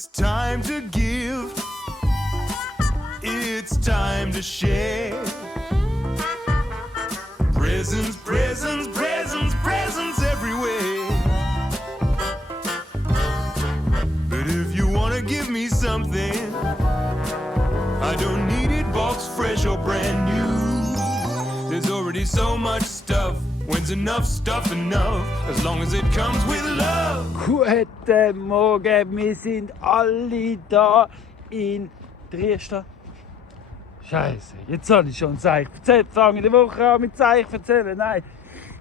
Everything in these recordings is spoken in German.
It's time to give. It's time to share. Presents, presents, presents, presents everywhere. But if you wanna give me something, I don't need it box fresh or brand new. There's already so much stuff. When's enough stuff enough? As long as it comes with love. Guten Morgen, wir sind alle da in Dresden. Scheiße, jetzt habe ich schon Zeich erzählt. Fange die Woche an mit Zeich erzählen. Nein,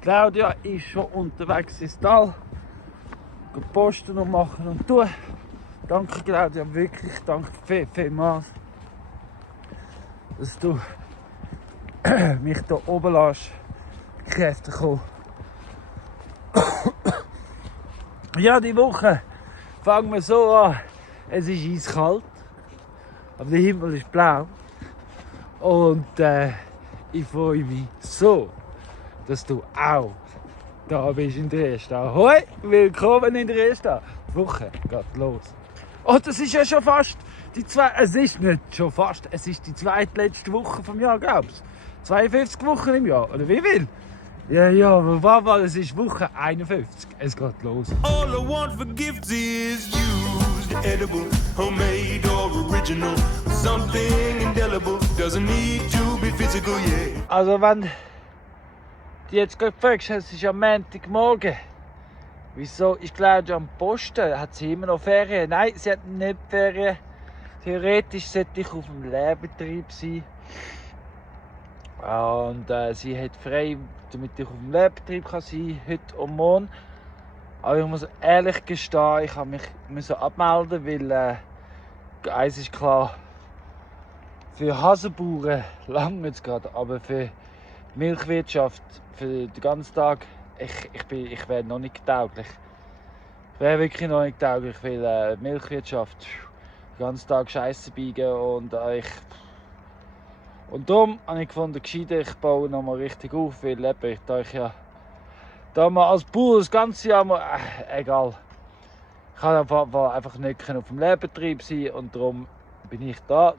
Claudia ist schon unterwegs ins Tal. Geht posten und machen und tun. Danke Claudia, wirklich danke vielmals, dass du mich hier oben lässt. Kräfte kommen. Ja, die Woche fangen wir so an. Es ist eiskalt, aber der Himmel ist blau. Und ich freue mich so, dass du auch da bist in Dresden. Hoi, willkommen in Dresden. Die Woche geht los. Oh, das ist ja schon fast die es ist nicht schon fast, es ist die zweitletzte Woche vom Jahr, glaubst du? 52 Wochen im Jahr, oder wie viel? Ja, aber es ist Woche 51. Es geht los. All I want for gifts is used, edible, homemade or original. Something indelible, doesn't need to be physical, yeah. Also wenn du jetzt gerade fragst, es ist am Montagmorgen. Wieso ist Claudia am Posten? Hat sie immer noch Ferien? Nein, sie hat nicht Ferien. Theoretisch sollte ich auf dem Lehrbetrieb sein. Und sie hat frei, damit ich auf dem Lehrbetrieb sein kann, heute und morgen. Aber ich muss ehrlich gestehen, ich musste mich abmelden, weil eins ist klar, für Hasenbauern lange es gerade, aber für die Milchwirtschaft, für den ganzen Tag, ich wäre noch nicht tauglich. Ich wäre wirklich noch nicht tauglich, weil die Milchwirtschaft den ganzen Tag Scheiße biegen und darum habe ich gefunden, gescheiter, ich baue noch mal richtig auf, weil ich da mal als Bauer das ganze Jahr mal, egal. Ich kann einfach nicht auf dem Lehrbetrieb sein und darum bin ich da,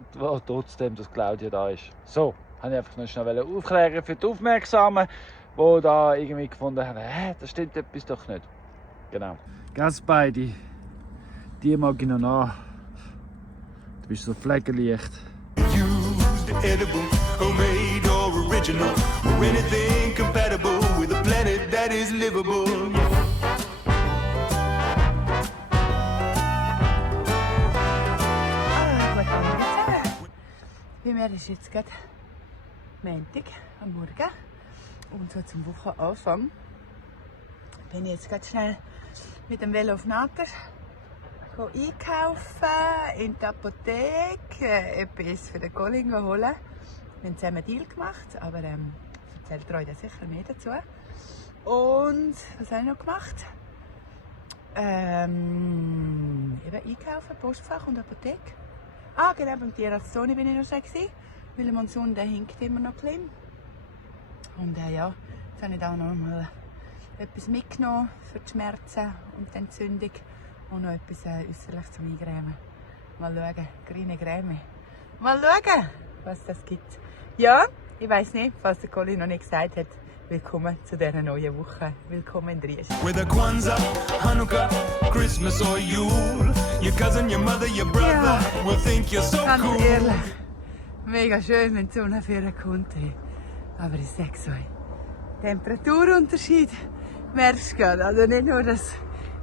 trotzdem, dass Claudia da ist. So, habe ich einfach noch schnell aufklären für die Aufmerksamen, die da irgendwie gefunden haben, da stimmt etwas doch nicht. Genau. Ganz beide, die mag ich noch nach. Du bist so pflegeleicht. Edible, homemade or original, or anything compatible with a planet that is livable. Bei mir ist jetzt gerade Montag am Morgen und so zum Wochenanfang bin ich jetzt gerade schnell mit dem Velo auf Natter einkaufen in der Apotheke, etwas für den Colin holen. Wir haben zusammen einen Deal gemacht, aber erzählt euch da sicher mehr dazu. Und was habe ich noch gemacht? Eben einkaufen, Postfach und Apotheke. Ah, genau, beim Tierarzt Sony bin ich noch schnell gewesen, weil der Monsun der hinkt immer noch ein bisschen. Und ja, jetzt habe ich da noch mal etwas mitgenommen für die Schmerzen und die Entzündung. Und noch etwas äußerlich zum Eingrämen. Mal schauen, grüne Creme. Mal schauen, was das gibt. Ja, ich weiss nicht, falls der Colin noch nicht gesagt hat, willkommen zu dieser neuen Woche. Willkommen in Dresden. Whether Kwanzaa, Hanukkah, Christmas or Yule, your cousin, your mother, your brother will think you're so Ganz cool. ehrlich, mega schön, wenn die Sonne für einen kommt. Aber ich sag's euch, Temperaturunterschied merkst du gerade. Also nicht nur, dass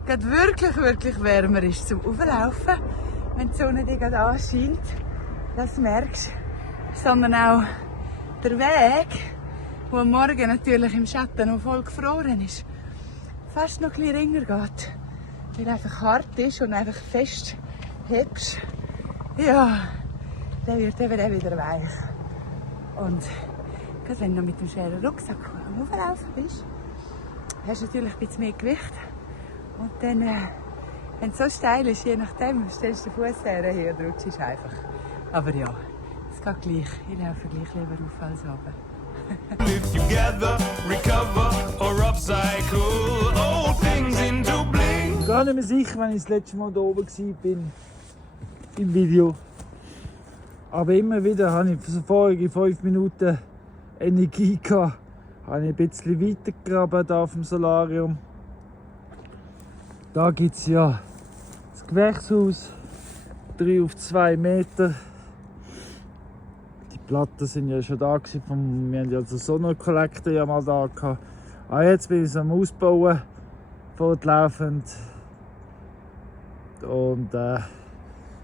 es wirklich wärmer ist zum Auflaufen, wenn die Sonne dich gerade anscheint, das merkst du, sondern auch der Weg, der am Morgen natürlich im Schatten noch voll gefroren ist, fast noch ein bisschen ringer geht, weil er einfach hart ist und einfach fest hebst, ja, der wird eben auch wieder weich. Und gerade wenn du mit dem schweren Rucksack am Auflaufen bist, hast du natürlich ein bisschen mehr Gewicht. Und dann, wenn es so steil ist, je nachdem, stellst du den Fuß her und rutschst einfach. Aber ja, es geht gleich. Ich laufe gleich lieber auf als runter. Live together, recover or upcycle old things into bling. Gar nicht mehr sicher, wenn ich das letzte Mal da oben war. im Video. Aber immer wieder habe ich für so vorige 5 Minuten Energie gehabt. Habe ich ein bisschen weitergegraben hier auf dem Solarium. Da gibt es ja das Gewächshaus, 3 auf 2 Meter. Die Platten sind ja schon da gewesen, wir haben ja den Sonnenkollektor ja mal da gehabt. Aber jetzt bin ich so am Ausbauen, fortlaufend. Und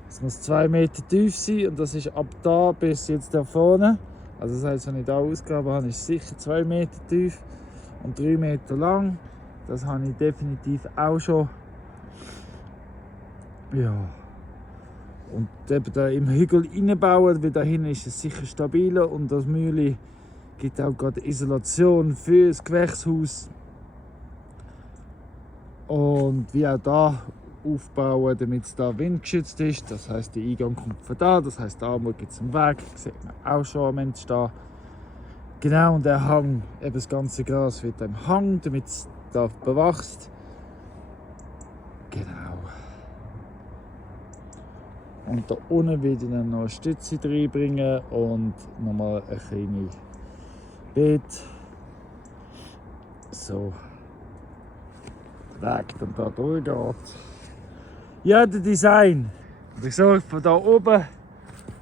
es muss 2 Meter tief sein und das ist ab da bis jetzt da vorne. Also das heisst, wenn ich da ausgraben habe, ist es sicher 2 Meter tief und 3 Meter lang. Das habe ich definitiv auch schon. Ja. Und eben da im Hügel reinbauen, weil da hinten ist es sicher stabiler und das Mühle gibt auch gerade Isolation für das Gewächshaus. Und wie auch da aufbauen, damit es da windgeschützt ist. Das heisst, der Eingang kommt von da, das heisst, da gibt es einen Weg, das sieht man auch schon am Entstehen. Genau, und der Hang, eben das ganze Gras wird am Hang, damit es da bewachst. Genau. Und da unten werde ich dann noch eine Stütze reinbringen und nochmal eine kleine Beet. So. Der Weg dann da durchgeht. Ja, der Design. Und ich sage, von da oben auf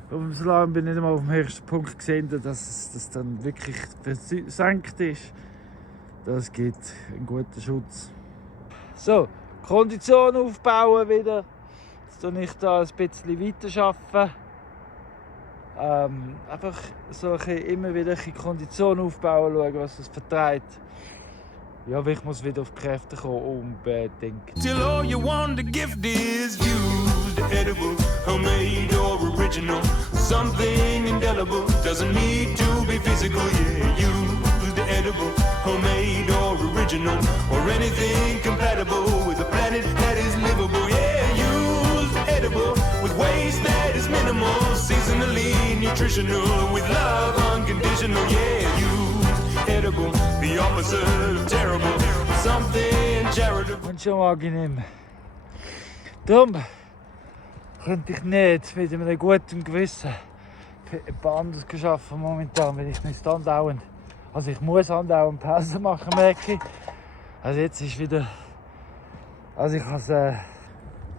dem Solarium bin ich nicht mal auf dem höchsten Punkt gesehen, dass es dann wirklich versenkt ist. Das gibt einen guten Schutz. So, Kondition aufbauen wieder. Jetzt tue ich da ein bisschen weiter arbeiten. Einfach so immer wieder ein Kondition aufbauen, schauen, was es verträgt. Ja, aber ich muss wieder auf die Kräfte kommen, unbedingt. Till all you want to gift is used, edible, homemade or original. Something indelible doesn't need to be physical. Yeah, used, edible, homemade or original, or anything compatible with a planet that is livable. Yeah, used, edible, with waste that is minimal, seasonally nutritional, with love unconditional. Yeah, used, edible, the opposite of terrible, something charitable. Und schon angenehm. Darum könnte ich nicht mit einem guten Gewissen für etwas anderes arbeiten momentan, weil ich nicht andauernd. Also ich muss andauernd Pause machen, merke ich. Also jetzt ist wieder. Also ich habe es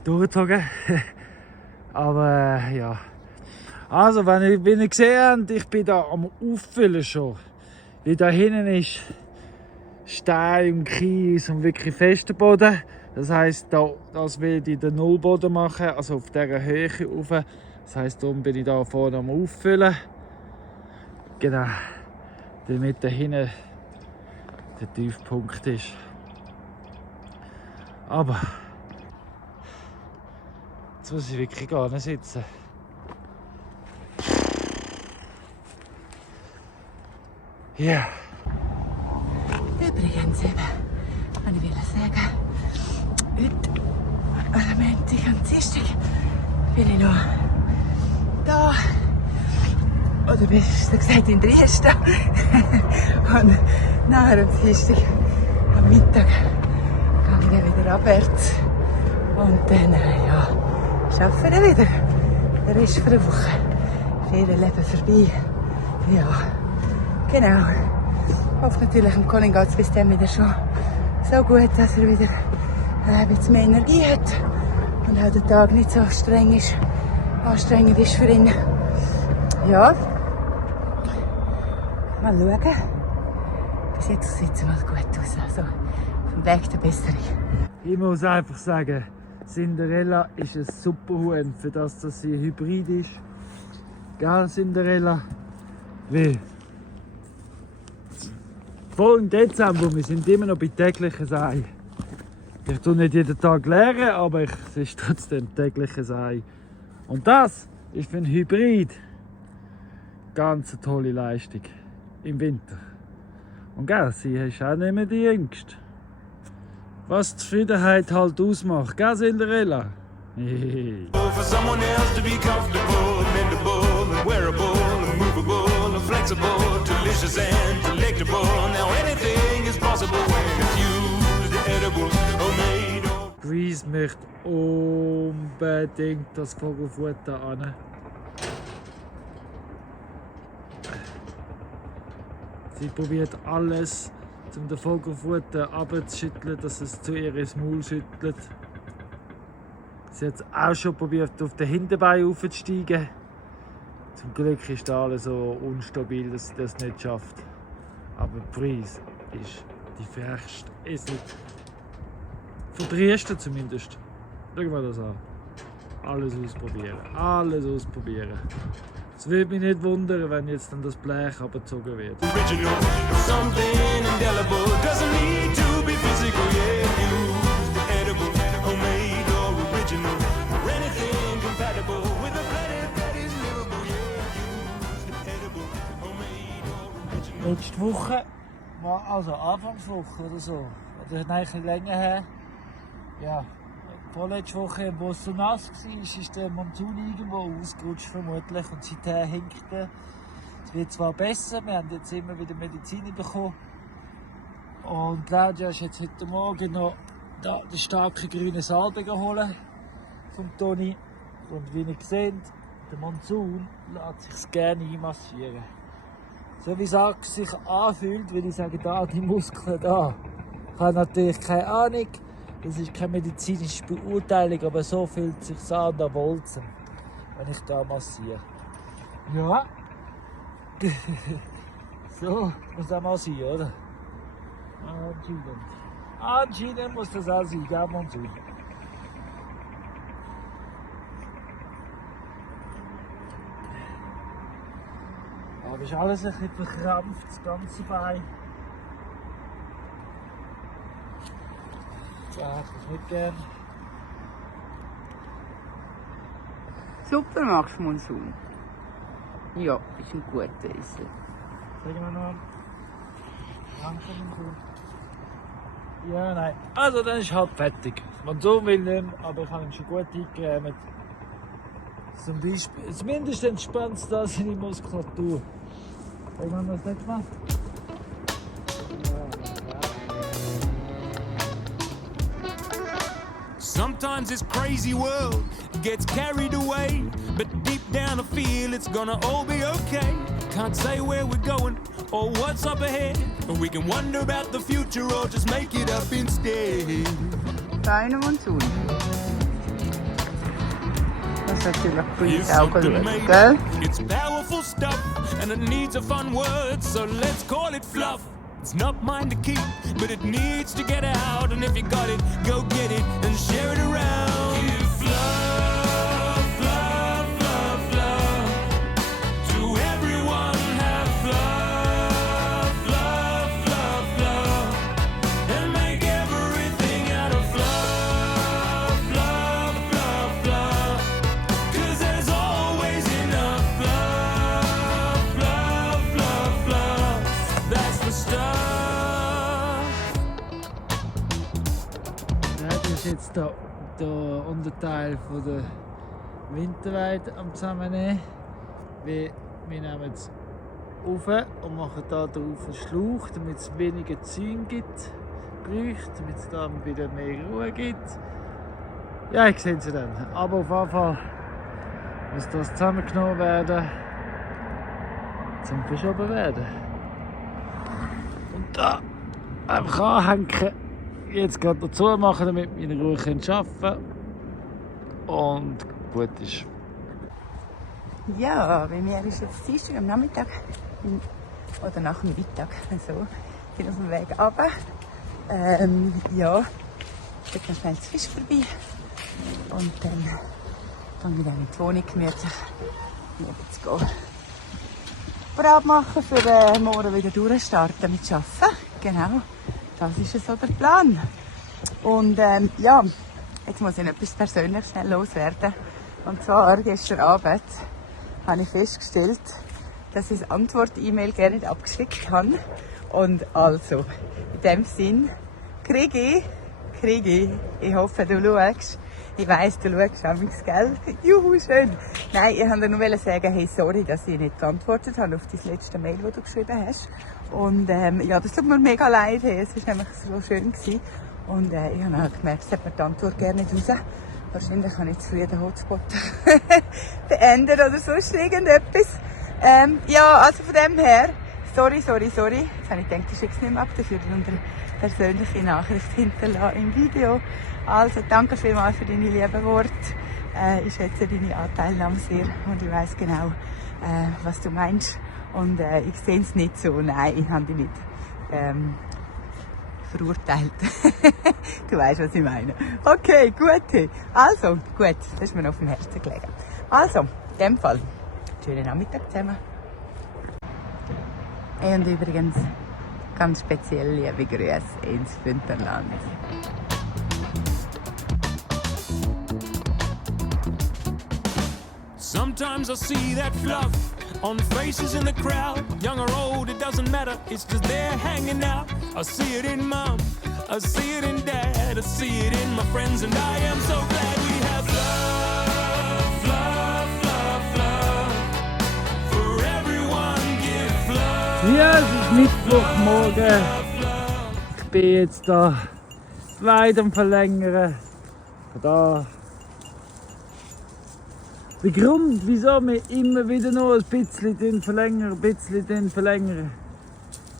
durchgezogen. Aber ja. Also wenn ihr gesehen habt, ich bin da am Auffüllen schon. Wie da hinten ist Stein und Kies und wirklich fester Boden. Das heisst, das will ich den Nullboden machen, also auf dieser Höhe rauf. Das heisst, darum bin ich da vorne am Auffüllen. Genau. Damit da hinten der Tiefpunkt ist. Aber jetzt muss ich wirklich gar nicht sitzen. Ja. Übrigens eben, was ich will sagen, heute am Montag und Dienstag bin ich noch da, oder besser gesagt in Dresden. Und nachher am Dienstag, am Mittag, gehe ich dann wieder abwärts. Und dann, ja, arbeite ich dann wieder den Rest der Woche. Ferienleben vorbei. Ja, genau. Ich hoffe natürlich, dem Colin geht es bis dann wieder schon so gut, dass er wieder ein bisschen mehr Energie hat und auch der Tag nicht so anstrengend ist für ihn. Ja, mal schauen. Bis jetzt sieht es mal gut aus, also vom Weg der Besserung. Ich muss einfach sagen, Cinderella ist ein super Huhn, für das, dass sie hybrid ist. Gell, Cinderella? Wie? Voll im Dezember, wir sind immer noch bei täglichen Ei. Ich tue nicht jeden Tag lernen, aber es ist trotzdem tägliches Ei. Und das ist für ein Hybrid ganz eine tolle Leistung im Winter. Und gell, sie ist auch nicht mehr die Jüngste. Was Zufriedenheit halt ausmacht, gell, Cinderella? For someone else to be comfortable, mendable, and wearable, and movable, and flexible, delicious and delectable. Now anything is possible when it's used, edible, homemade. Grease möchte unbedingt das Vogelfutter an. Sie probiert alles, um den Vogelfutter abzuschütteln, dass es zu ihr ins Maul schüttelt. Sie hat auch schon probiert, auf den Hinterbein aufzusteigen. Zum Glück ist alles so unstabil, dass sie das nicht schafft. Aber der Preis ist die frechste Esel. Von der ersten zumindest. Schauen wir das an. Alles ausprobieren. Alles ausprobieren. Es würde mich nicht wundern, wenn jetzt dann das Blech abgezogen wird. Original, something indelible. Doesn't need to be physical, yeah. Use the edible, homemade or original. Or anything compatible with a planet that is livable, yeah. Use the edible, homemade or original. Letzte Woche, also Anfangswoche oder so, oder eigentlich länger her, ja, vorletzte Woche, wo es so nass war, ist der Monsun irgendwo ausgerutscht vermutlich und seither hinkt er. Es wird zwar besser, wir haben jetzt immer wieder Medizin bekommen und Claudia ist jetzt heute Morgen noch den starken grünen Salbe geholt vom Toni und wie ihr seht, der Monsun lässt sich gerne einmassieren. So wie es sich anfühlt, würde ich sagen, da die Muskeln da. Ich habe natürlich keine Ahnung, das ist keine medizinische Beurteilung, aber so fühlt es sich an der Wolzen, wenn ich da massiere. Ja, so muss das mal sein, oder? Anscheinend muss das auch sein, gell, Monsun? Aber ist alles ein bisschen verkrampft, das ganze Bein. Das hätte ich nicht gern. Super machst du, Monsun. Ja, ist ein guter Esel. Sagen wir noch. Danke, Monsun. Ja, nein. Also, dann ist halt fertig. Monsun will nicht mehr, aber ich habe ihn schon gut eingecremt. Zum Beispiel, zumindest entspannt es da seine Muskulatur. Sagen wir noch das letzte Mal. Sometimes this crazy world gets carried away, but deep down I feel it's gonna all be okay. Can't say where we're going or what's up ahead, but we can wonder about the future or just make it up instead. Feiner Monsun. Das ist natürlich Here's gut auch something gut, made gell? up. It's powerful stuff and it needs a fun word, so let's call it fluff. It's not mine to keep, but it needs to get out. And if you got it, go get it and share it around. Give fluff, fluff, fluff, fluff to everyone. Have fluff, fluff, fluff, fluff, and make everything out of fluff, fluff, fluff, fluff. 'Cause there's always enough fluff, fluff, fluff, fluff. That's the stuff. Das ist jetzt der Unterteil von der Winterweide am Zusammennehmen. Wir nehmen es auf und machen hier drauf einen Schlauch, damit es weniger Zeug gibt, damit es dann wieder mehr Ruhe gibt. Ja, ich sehe es dann. Aber auf jeden Fall muss das zusammengenommen werden, zum verschoben werden. Und da einfach anhängen. Jetzt gerade dazu machen, damit wir in Ruhe arbeiten können. Und gut ist. Ja, bei mir ist jetzt Dienstag am Nachmittag oder nach dem Mittag. So, ich bin auf dem Weg runter. Ja, ich gehe schnell zu Fisch vorbei. Und dann gehe ich dann in die Wohnung gemütlich zu gehen. Bereit machen für morgen wieder durchstarten mit Arbeiten. Genau, das ist so der Plan. Und ja, jetzt muss ich etwas persönlich schnell loswerden. Und zwar gestern Abend habe ich festgestellt, dass ich das Antwort-E-Mail gerne nicht abgeschickt habe. Und also, in dem Sinn, kriege ich. Ich hoffe, du schaust. Ich weiss, du schaust auch mein Geld. Juhu, schön. Nein, ich wollte nur sagen, hey, sorry, dass ich nicht geantwortet habe auf dein letzte Mail, das du geschrieben hast. Und ja, das tut mir mega leid. Hey. Es war nämlich so schön gewesen. Und ich habe auch gemerkt, es hat mir die Antwort gerne nicht raus. Wahrscheinlich habe ich zu früh den Hotspot beendet oder sonst irgendetwas. Ja, also von dem her, sorry. Jetzt habe ich gedacht, ich schicke es nicht mehr ab, dafür unter persönliche Nachricht hinterlassen im Video. Also danke vielmals für deine lieben Worte. Ich schätze deine Anteilnahme sehr und ich weiss genau, was du meinst. Und ich sehe es nicht so, nein, ich habe dich nicht verurteilt. Du weißt, was ich meine. Okay, gut. Also, gut, das ist mir auf dem Herzen gelegen. Also, in dem Fall, schönen Nachmittag zusammen. Und übrigens, ganz speziell liebe Grüße ins Bündnerland. Sometimes I see that fluff on faces in the crowd. Young or old, it doesn't matter, it's just there hanging out. I see it in mom, I see it in dad, I see it in my friends, and I am so glad we have love. For everyone give love. Ja, es ist Mittwochmorgen. Ich bin jetzt da weit am Verlängern. Da. Der Grund, wieso wir immer wieder noch ein bisschen verlängern,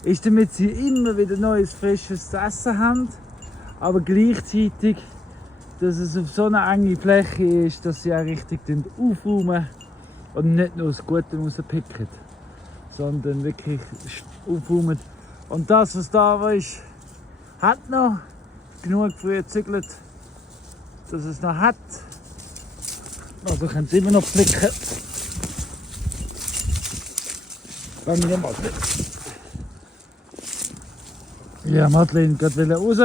ist, damit sie immer wieder neues, frisches zu essen haben, aber gleichzeitig, dass es auf so einer engen Fläche ist, dass sie auch richtig aufräumen und nicht nur das Gute rauspicken, sondern wirklich aufräumen. Und das, was da ist, hat noch genug früh gezügelt, dass es noch hat. Also können Sie immer noch flicken. Wenn wir mal ja, Madeleine geht raus.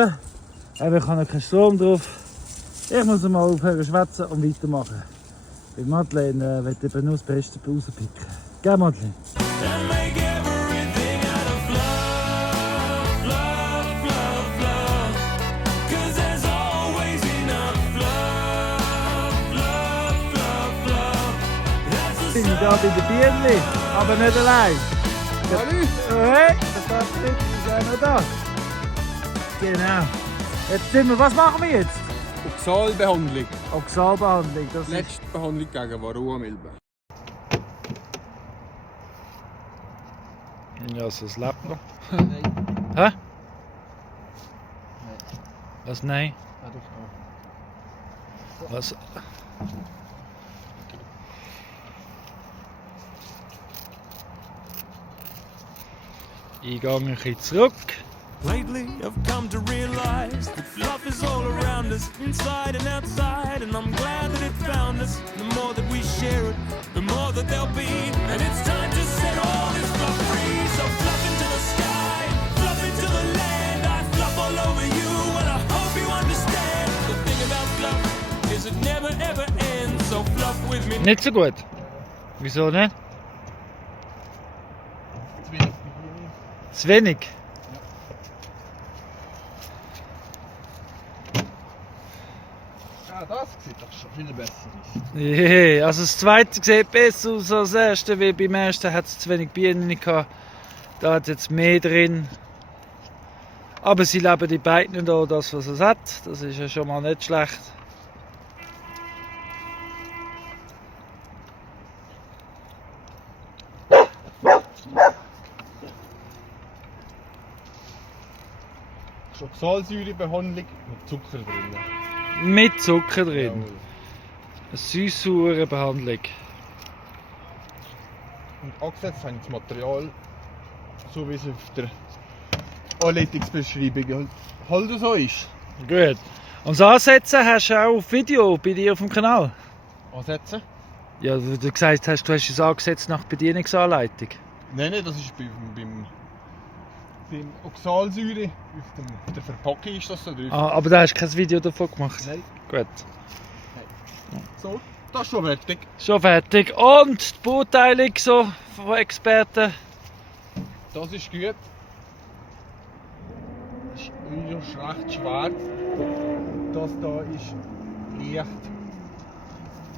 Aber ich habe noch keinen Strom drauf. Ich muss mal aufhören zu schwätzen und weitermachen. Weil Madeleine will eben nur das Beste rauspicken. Gell, Madeleine? And make everything out of love. 'Cause there's always enough love. That's the Ich bin da bei den Bienen, aber nicht allein. Salut! Hey, der Patrick ist auch noch da. Genau. Jetzt sind wir, was machen wir jetzt? Oxalbehandlung. Oxalbehandlung. Das ist Letzte Behandlung gegen Varroamilbe. ja, also es lebt noch. Nein. Hä? Was? Nein? Ja, doch. Was? Ich gehe ein bisschen zurück. Lately, I've come to realize that fluff is all around us, inside and outside, and I'm glad that it found us. The more that we share it, the more that there'll be. And it's time to set all this fluff free. So fluff into the sky, fluff into the land. I fluff all over you, well I hope you understand. The thing about fluff is it never ever ends. So fluff with me. Nicht so gut. Wieso nicht? Zu wenig. Ja, das sieht doch schon viel besser aus. Yeah, also das zweite sieht besser aus als das erste, weil beim ersten hat es zu wenig Bienen gehabt. Da hat es jetzt mehr drin. Aber sie leben die beiden da, das was es hat. Das ist ja schon mal nicht schlecht. Das ist Oxalsäurebehandlung mit Zucker drin. Mit Zucker drin. Jawohl. Eine süß-saure Behandlung. Und angesetzt haben das Material, so wie es auf der Anleitungsbeschreibung halt so ist. Gut. Und das Ansetzen hast du auch auf Video bei dir auf dem Kanal? Ansetzen? Ja, du gesagt hast, du hast es angesetzt nach Bedienungsanleitung. Nein, das ist beim Oxalsäure, auf der Verpackung ist das so drauf. Ah, aber da hast du kein Video davon gemacht? Nein. Gut. So, das ist schon fertig. Schon fertig. Und die Beurteilung so von Experten? Das ist gut. Das ist recht schwer. Das da ist leicht.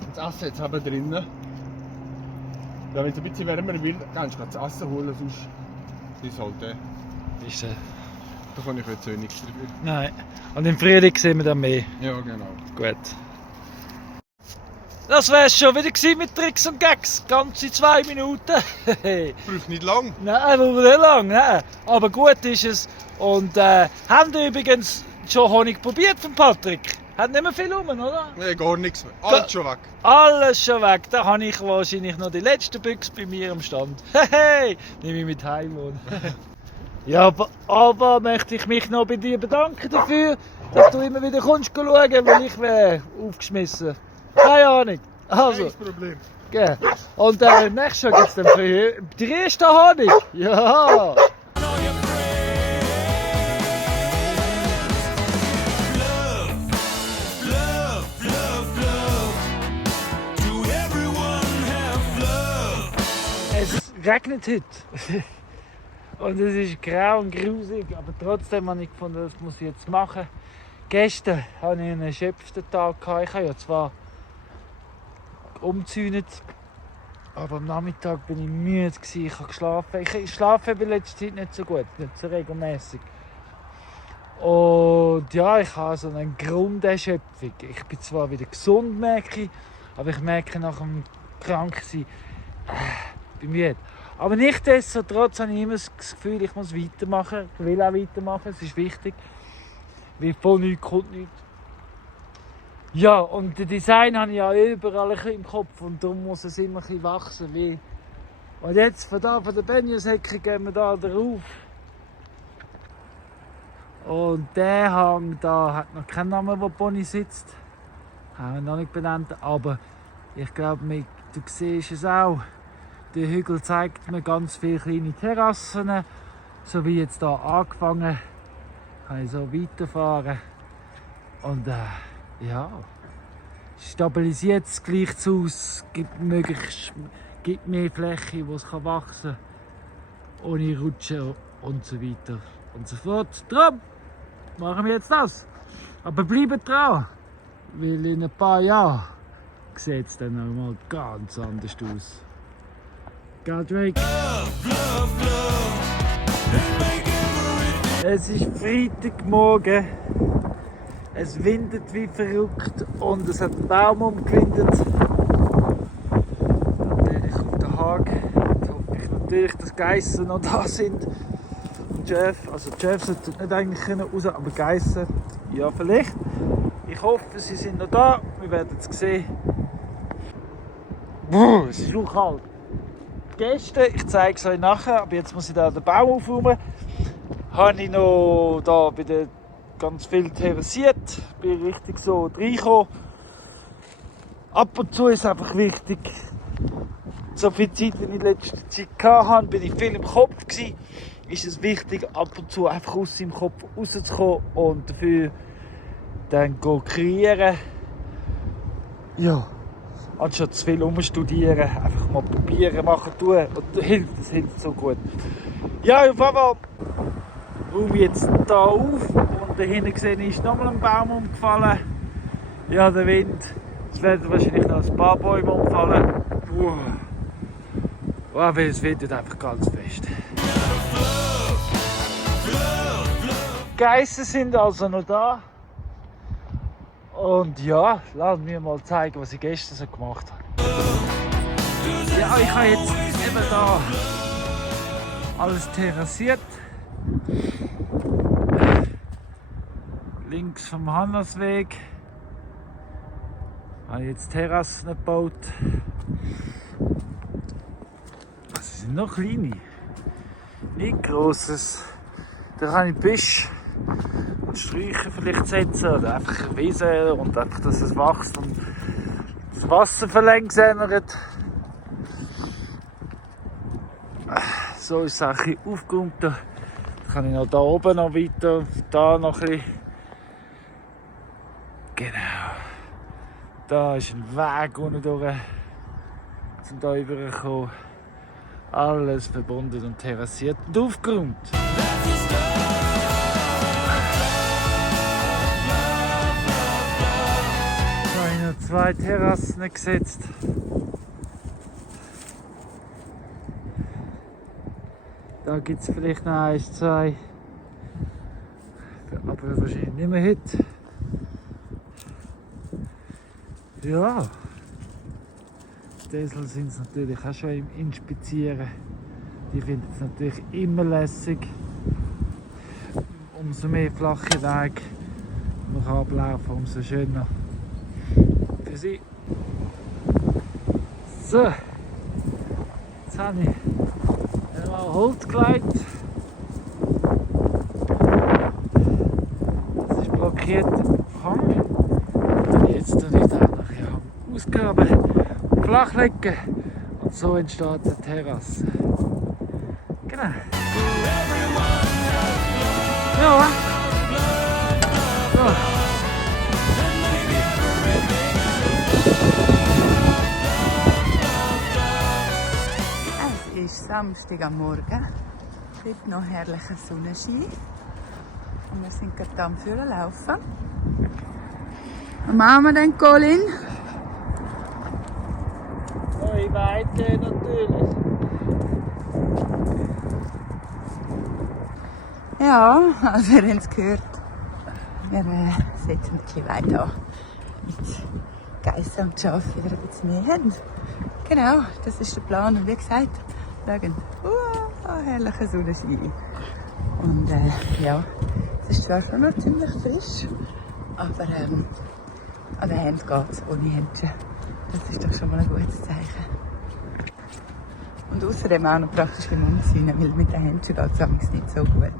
Und das Essen jetzt eben drinnen. Ja, wenn es ein bisschen wärmer will, kannst du das Essen holen, sonst ist halt Ist da kann ich jetzt nichts dafür. Nein. Und im Frühling sehen wir dann mehr. Ja, genau. Gut. Das wär's schon wieder gewesen mit Tricks und Gags. Ganze 2 Minuten. Braucht nicht lang. Nein, braucht nicht lang. Nein. Aber gut ist es. Und haben die übrigens schon Honig probiert von Patrick? Hat nicht mehr viel rum, oder? Nee, gar nichts mehr. Alles schon weg. Alles schon weg. Da habe ich wahrscheinlich noch die letzte Büchse bei mir am Stand. Hey, nehme ich mit heim. Ja, aber möchte ich mich noch bei dir bedanken dafür, dass du immer wieder kommst schauen, weil ich wäre aufgeschmissen. Keine Ahnung. Also, Kein Problem. okay. Und nächstes Jahr gibt es dann für die erste Honig. Ja. Es regnet heute. Und es ist grau und grusig, aber trotzdem habe ich gefunden, das muss ich jetzt machen. Gestern hatte ich einen erschöpften Tag. Ich habe ja zwar umgezäunt, aber am Nachmittag bin ich müde. Ich habe geschlafen. Ich schlafe in letzter Zeit nicht so gut, nicht so regelmäßig. Und ja, ich habe so eine Grunderschöpfung. Ich bin zwar wieder gesund, merke ich, aber ich merke nach dem Kranksein, ich bin müde. Aber nichtsdestotrotz habe ich immer das Gefühl, ich muss weitermachen. Ich will auch weitermachen, es ist wichtig. Weil von nichts kommt nichts. Ja, und das Design habe ich ja überall ein bisschen im Kopf und darum muss es immer ein bisschen wachsen. Weil und jetzt von der Benjus-Hecke gehen wir da drauf. Und der Hang da hat noch keinen Namen, wo die Pony sitzt. Haben wir noch nicht benannt, aber ich glaube, du siehst es auch. Der Hügel zeigt mir ganz viele kleine Terrassen, so wie jetzt hier angefangen. Kann ich so weiterfahren. Und ja, stabilisiert es gleich zu, es gibt mehr Fläche, wo es wachsen kann, ohne Rutschen und so weiter und so fort. Darum machen wir jetzt das. Aber bleibt dran, weil in ein paar Jahren sieht es dann noch mal ganz anders aus. Gell, Drake? Es ist Freitagmorgen. Es windet wie verrückt und es hat einen Baum umgewindet. Natürlich auf den Haag. Jetzt hoffe ich natürlich, dass Geissen noch da sind. Und Jeff sollte nicht eigentlich raus, aber Geissen, ja vielleicht. Ich hoffe, sie sind noch da. Wir werden es sehen. Es ist so kalt. Gestern, ich zeige es euch nachher, aber jetzt muss ich da den Baum aufräumen. Habe ich noch da bei der ganz viel terrassiert, bin richtig so reingekommen. Ab und zu ist es einfach wichtig, so viel Zeit, wie ich in letzter Zeit hatte, bin ich viel im Kopf gewesen, ist es wichtig, ab und zu einfach aus dem Kopf rauszukommen und dafür dann kreieren. Ja. Anstatt zu viel umstudieren, einfach mal probieren, machen, tun. Und das hilft so gut. Ja, auf jeden Fall räume ich jetzt hier auf. Und da hinten gesehen ist nochmal ein Baum umgefallen. Ja, der Wind. Es werden wahrscheinlich noch ein paar Bäume umfallen. Weil es windet einfach ganz fest. Die Geissen sind also noch da. Und ja, lass mir mal zeigen, was ich gestern so gemacht habe. Ja, ich habe jetzt eben da alles terrassiert. Links vom Hannersweg habe ich jetzt Terrassen gebaut. Sie sind noch kleine, nicht grosses. Da kann ich Büsche und Sträucher vielleicht setzen oder einfach eine Wiese und einfach, dass es wächst und das Wasser verlängert. So ist es auch ein bisschen aufgeräumt. Da kann ich noch da oben noch weiter, da noch ein bisschen. Genau. Da ist ein Weg unten durch, zum da rüberzukommen. Alles verbunden und terrassiert und aufgeräumt. Da habe ich noch 2 Terrassen gesetzt. Da gibt es vielleicht noch 1, 2. Aber wahrscheinlich nicht mehr heute. Ja, Die Esel sind es natürlich auch schon im Inspizieren. Die finden es natürlich immer lässig. Umso mehr flache Wege man kann ablaufen, umso schöner für sie. So, jetzt habe ich einmal Holz gelegt. Das ist blockierter Hang. Und jetzt tue ich den nachher ausgraben und flachlegen. Und so entsteht eine Terrasse. Genau. Ja. So. Es ist Samstag am Morgen. Es gibt noch herrlicher Sonnenschein. Und wir sind gerade am Fühlen laufen. Was machen wir denn, Colin? Neue Weite natürlich. Ja, also ihr habt es gehört. Wir setzen ein bisschen weiter an. Mit Geissen und Schafen wieder ein bisschen mehr haben. Genau, das ist der Plan. Und wie gesagt, schauen, herrlicher Sonnenschein. Und ja, es ist zwar schon noch ziemlich frisch, aber an den Händen geht es ohne Händchen. Das ist doch schon mal ein gutes Zeichen. Und außerdem auch noch praktisch beim Umziehen, weil mit den Händchen geht es nicht so gut.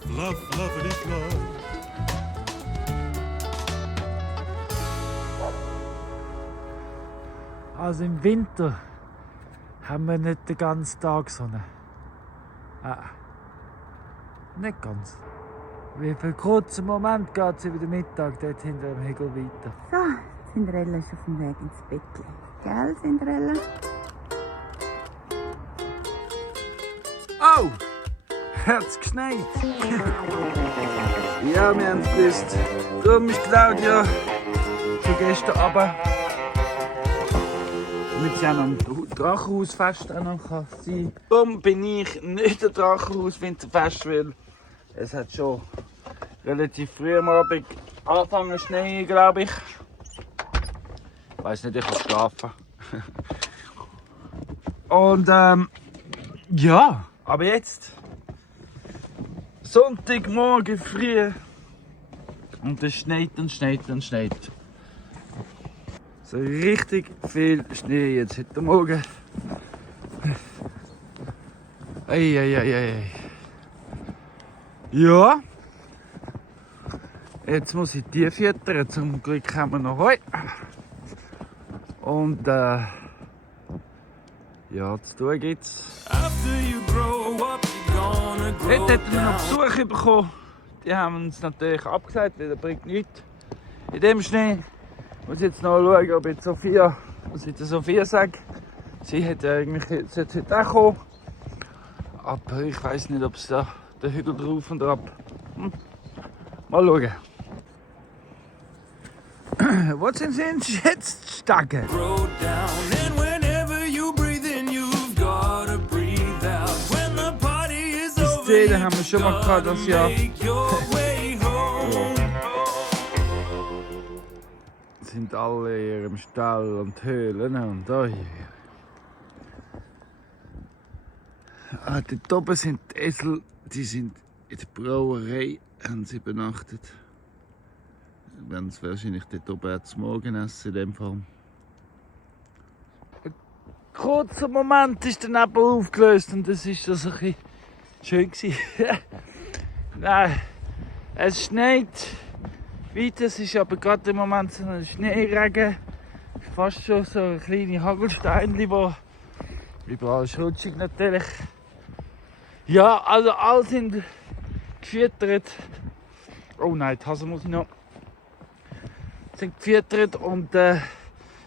Fluff, fluffity fluff. Also im Winter haben wir nicht den ganzen Tag Sonne. Nicht ganz. Wie für einen kurzen Moment geht es über den Mittag dort hinter dem Hügel weiter. So, Cinderella ist auf dem Weg ins Bett. Gell, Cinderella? Oh! Hat's geschneit! Ja, wir haben es gewusst. Darum ist Claudia schon gestern Abend. Damit sie auch noch am Drachenhausfest sein kann. Darum bin ich nicht am Drachenhaus-Winterfest, weil es hat schon relativ früh am Abend angefangen zu schneien, glaube ich. Ich weiss nicht, ich kann schlafen. Und ja, aber jetzt Sonntagmorgen früh und es schneit und schneit und schneit. So richtig viel Schnee jetzt heute Morgen. Ei. Ja. Jetzt muss ich die füttern. Zum Glück haben wir noch Heu. Und ja, zu tun gibt's. Heute hätten wir noch Besuch bekommen. Die haben uns natürlich abgesagt, weil das bringt nichts. In dem Schnee muss ich jetzt noch schauen, ob jetzt Sophia, was ich der Sophia sage. Sie hätte eigentlich heute auch kommen. Aber ich weiß nicht, ob es da den Hügel drauf und ab. Mal schauen. Wo sind sie jetzt stecken? Die Szene haben wir schon mal gehabt, das Jahr. Sind alle in ihrem Stall und Höhlen und oi. Dort oben sind die Esel, die sind in der Brauerei, haben sie übernachtet. Werden es wahrscheinlich dort oben auch zum Morgen essen in dem Fall. Ein kurzer Moment ist der Nebel aufgelöst und das ist das ein bisschen schön gewesen. Nein, es schneit weiter, es ist aber gerade im Moment so ein Schneeregen. Fast schon so kleine Hagelsteinchen, die überall ist rutschig natürlich. Ja, also alle sind gefüttert. Oh nein, die Hase muss ich noch. Sind gefüttert und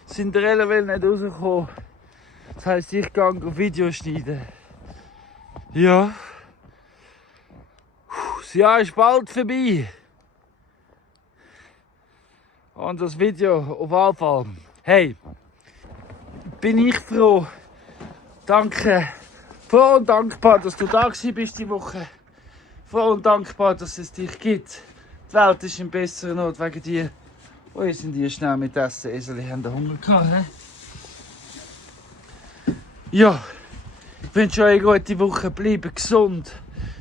Cinderella will nicht rauskommen. Das heisst, ich gehe auf Video schneiden. Ja. Das Jahr ist bald vorbei. Und das Video auf jeden Fall. Hey, bin ich froh. Danke. Froh und dankbar, dass du da gewesen bist die Woche. Froh und dankbar, dass es dich gibt. Die Welt ist ein besserer Ort wegen dir. Wo sind die schnell mit Essen? Esel, die haben Hunger gehabt, he? Ja, ich wünsche euch eine gute Woche. Bleibt gesund,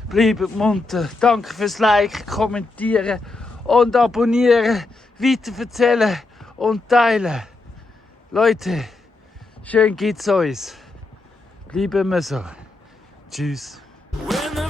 bleibt munter. Danke fürs Liken, Kommentieren und Abonnieren. Weiterverzählen und teilen. Leute, schön geht's uns. Bleiben wir so. Tschüss. When the